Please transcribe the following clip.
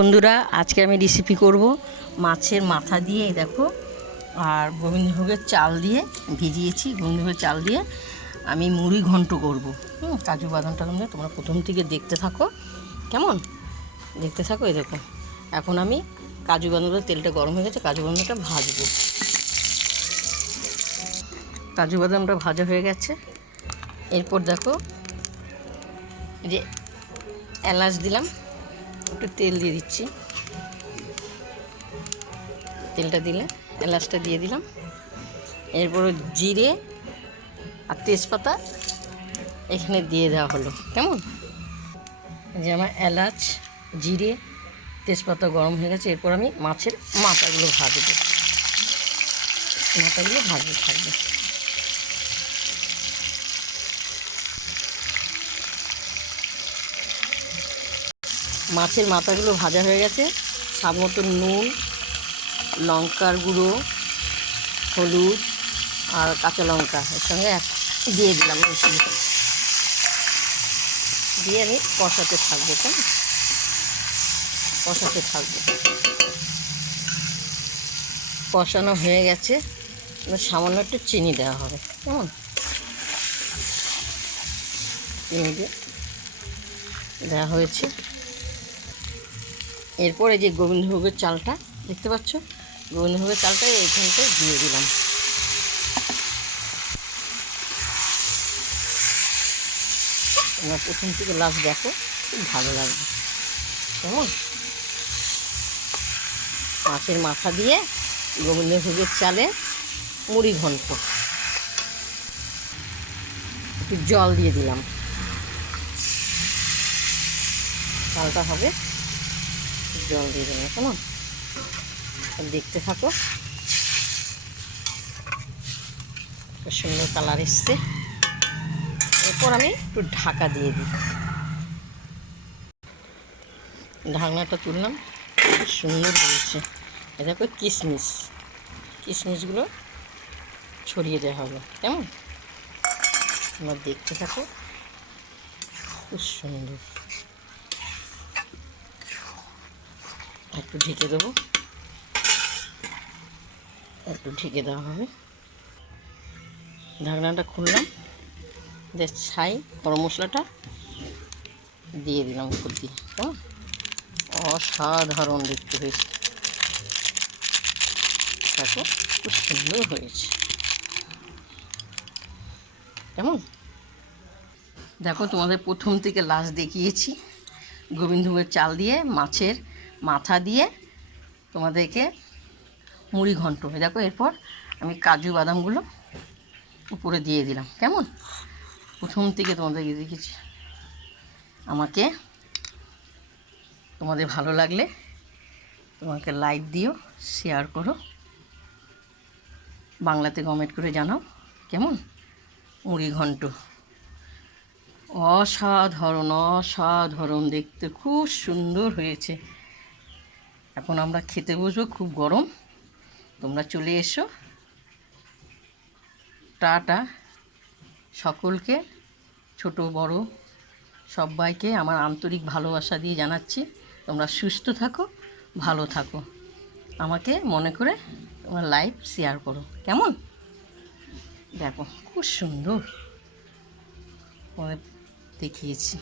বন্ধুরা, আজকে আমি রেসিপি করব মাছের মাথা দিয়ে। দেখো, আর গোবিন্দভোগের চাল দিয়ে ভিজিয়েছি। গোবিন্দভোগের চাল দিয়ে আমি মুড়ি ঘন্ট করব। কাজু বাদাম টাদাম দিয়ে তোমরা প্রথম থেকে দেখতে থাকো, কেমন? দেখতে থাকো। এই দেখো, এখন আমি কাজু বাদামটা, তেলটা গরম হয়ে গেছে, কাজু বাদামটা ভাজবো। কাজু বাদামটা ভাজা হয়ে গেছে। এরপর দেখো, যে এলাচ দিলাম, একটু তেল দিয়ে দিচ্ছি। তেলটা দিলে এলাচটা দিয়ে দিলাম। এরপর জিরে আর তেজপাতা এখানে দিয়ে দেওয়া হলো, কেমন? যে আমার এলাচ, জিরে, তেজপাতা গরম হয়ে গেছে। এরপর আমি মাছের মাথাগুলো ভাজবো। মাথাগুলো ভাজতে থাকবে। মাছের মাথাগুলো ভাজা হয়ে গেছে। স্বাদ মতো নুন, লঙ্কার গুঁড়ো, হলুদ আর কাঁচা লঙ্কা এর সঙ্গে দিয়ে দিলাম। দিয়ে আমি কষাতে থাকবো, কেমন? কষাতে থাকবো। কষানো হয়ে গেছে। সামান্য একটু চিনি দেওয়া হবে, কেমন? চিনি দিয়ে দেওয়া হয়েছে। এরপরে যে গোবিন্দভোগের চালটা দেখতে পাচ্ছ, গোবিন্দভোগের চালটা এইখানটায় দিয়ে দিলাম। তোমরা প্রথম থেকে লাস্ট দেখো, খুব ভালো লাগবে, কেমন? মাছের মাথা দিয়ে গোবিন্দভোগের চালে মুড়ি ঘন্ট। একটু জল দিয়ে দিলাম, চালটা হবে, জল দিয়ে দিলাম, কেমন? দেখতে থাকো, সুন্দর কালার এসছে। এরপর আমি একটু ঢাকা দিয়ে দিই। ঢাকনাটা তুললাম, খুব সুন্দর হয়েছে। এটা করে কিশমিশগুলো ছড়িয়ে দেওয়া হবে, কেমন? তোমরা দেখতে থাকো, খুব সুন্দর। একটু ঢেকে দেবো, একটু ঢেকে দেওয়া হবে। ঢাকনাটা খুললাম, যে ছাই গরম মশলাটা দিয়ে দিলাম উপর দিয়ে, কেমন? অসাধারণ দেখতে হয়েছে। দেখো, খুব সুন্দর হয়েছে, কেমন? দেখো, তোমাদের প্রথম থেকে লাস্ট দেখিয়েছি। গোবিন্দভোগের চাল দিয়ে, মাছের মাথা দিয়ে তোমাদেরকে মুড়ি ঘন্ট। দেখো, এরপর আমি কাজু বাদামগুলো উপরে দিয়ে দিলাম, কেমন? প্রথম থেকে তোমাদেরকে দেখেছি। আমাকে তোমাদের ভালো লাগলে তোমাকে লাইক দিও, শেয়ার করো, বাংলাতে কমেন্ট করে জানাও, কেমন? মুড়ি ঘন্ট অসাধারণ, অসাধারণ দেখতে, খুব সুন্দর হয়েছে। এখন আমরা খেতে বসবো, খুব গরম। তোমরা চলে এসো। টাটা। সকলকে, ছোট বড় সবাইকে আমার আন্তরিক ভালোবাসা দিয়ে জানাচ্ছি, তোমরা সুস্থ থাকো, ভালো থাকো। আমাকে মনে করে তোমরা লাইক শেয়ার করো, কেমন? দেখো, খুব সুন্দর দেখিয়েছি।